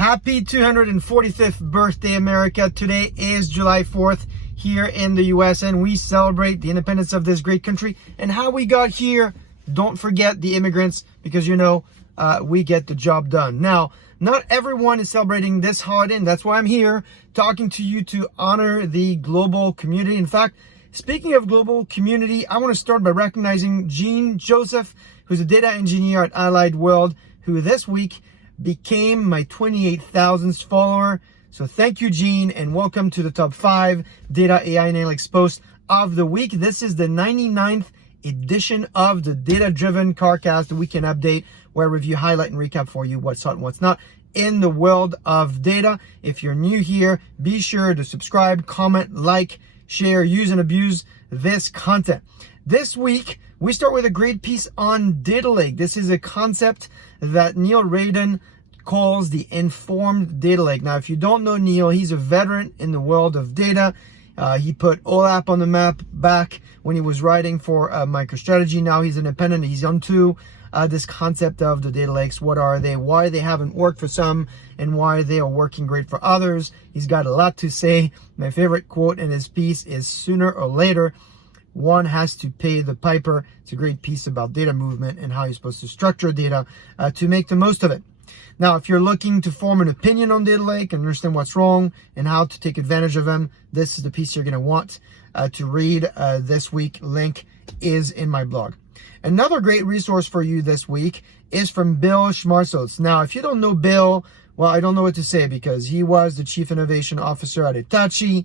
Happy 245th birthday, America. Today is July 4th here in the US, and we celebrate the independence of this great country and how we got here. Don't forget the immigrants, because we get the job done. Now, not everyone is celebrating this holiday, and that's why I'm here talking to you to honor the global community. In fact, speaking of global community, I want to start by recognizing Jean Joseph, who's a data engineer at Allied World, who this week became my 28,000th follower. So thank you, Jean, and welcome to the top 5 data, AI, and analytics post of the week. This is the 99th edition of the Data-Driven Carcast, the weekend update, where I review, highlight, and recap for you what's hot and what's not in the world of data. If you're new here, be sure to subscribe, comment, like, share, use, and abuse this content. This week, we start with a great piece on data lake. This is a concept that Neil Radin calls the informed data lake. Now, if you don't know Neil, he's a veteran in the world of data. He put OLAP on the map back when he was writing for MicroStrategy. Now he's independent. He's onto this concept of the data lakes. What are they? Why they haven't worked for some, and why they are working great for others. He's got a lot to say. My favorite quote in his piece is, "Sooner or later, one has to pay the piper." It's a great piece about data movement and how you're supposed to structure data to make the most of it. Now, if you're looking to form an opinion on data lake and understand what's wrong and how to take advantage of them, this is the piece you're going to want to read this week. Link is in my blog. Another great resource for you this week is from Bill Schmartz. Now, if you don't know Bill, well, I don't know what to say, because he was the Chief Innovation Officer at Hitachi.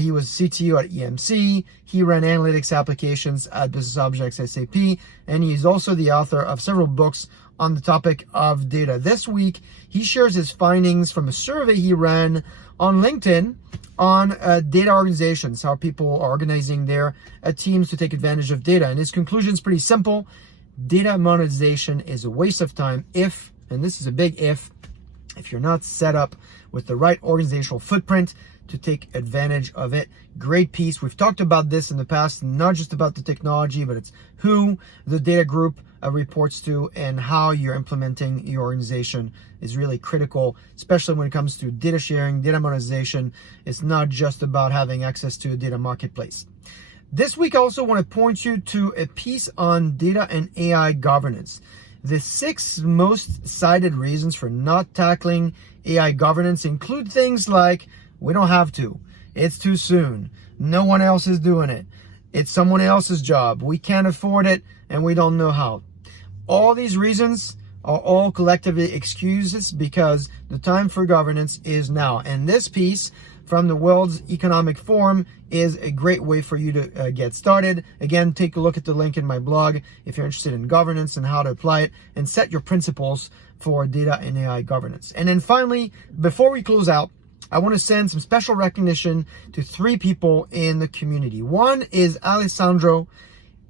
He was CTO at EMC. He ran analytics applications at Business Objects SAP, and he's also the author of several books on the topic of data. This week, he shares his findings from a survey he ran on LinkedIn on data organizations, how people are organizing their teams to take advantage of data. And his conclusion is pretty simple: data monetization is a waste of time if, and this is a big if you're not set up with the right organizational footprint to take advantage of it. Great piece. We've talked about this in the past, not just about the technology, but it's who the data group reports to, and how you're implementing your organization is really critical, especially when it comes to data sharing, data monetization. It's not just about having access to a data marketplace. This week, I also want to point you to a piece on data and AI governance. The 6 most cited reasons for not tackling AI governance include things like: we don't have to, it's too soon, no one else is doing it, it's someone else's job, we can't afford it, and we don't know how. All these reasons are all collectively excuses, because the time for governance is now. And this piece from the World Economic Forum is a great way for you to get started. Again, take a look at the link in my blog if you're interested in governance and how to apply it and set your principles for data and AI governance. And then finally, before we close out, I want to send some special recognition to 3 people in the community. One is Alessandro.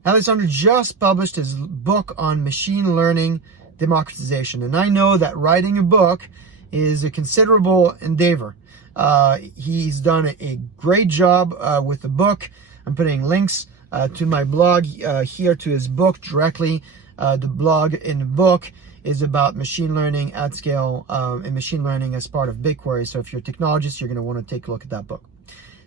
Alessandro just published his book on machine learning democratization. And I know that writing a book is a considerable endeavor. He's done a great job with the book. I'm putting links to my blog here to his book directly. The blog in the book is about machine learning at scale and machine learning as part of BigQuery. So if you're a technologist, you're going to want to take a look at that book.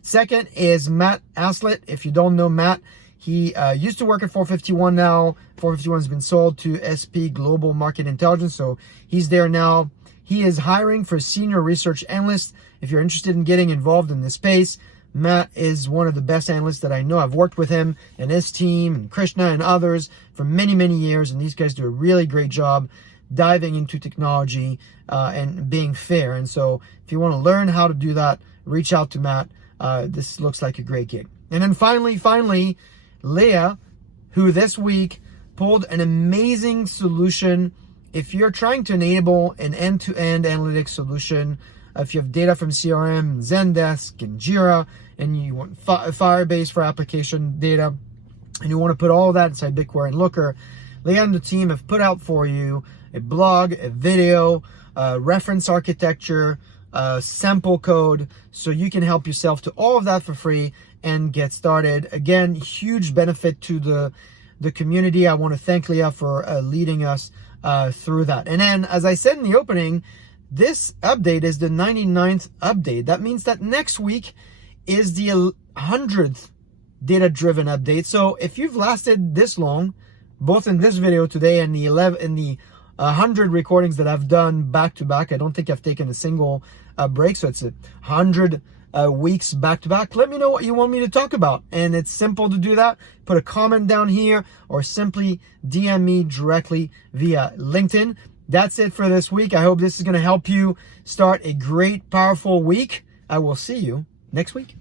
Second is Matt Aslett. If you don't know Matt, he used to work at 451 now. 451 has been sold to SP Global Market Intelligence, so he's there now. He is hiring for senior research analyst. If you're interested in getting involved in this space, Matt is one of the best analysts that I know. I've worked with him and his team and Krishna and others for many, many years, and these guys do a really great job diving into technology and being fair. And so if you want to learn how to do that, reach out to Matt. This looks like a great gig. And then finally, Leah, who this week pulled an amazing solution. If you're trying to enable an end-to-end analytics solution, if you have data from CRM, Zendesk, and Jira, and you want Firebase for application data, and you want to put all that inside BigQuery and Looker, Leah and the team have put out for you a blog, a video, reference architecture, sample code, so you can help yourself to all of that for free and get started. Again, huge benefit to the community. I want to thank Leah for leading us through that. And then, as I said in the opening, this update is the 99th update. That means that next week is the 100th data-driven update. So if you've lasted this long, both in this video today and the 100 recordings that I've done back to back, I don't think I've taken a single break, so it's 100 weeks back to back. Let me know what you want me to talk about, and it's simple to do that. Put a comment down here or simply DM me directly via LinkedIn. That's it for this week. I hope this is going to help you start a great, powerful week. I will see you next week.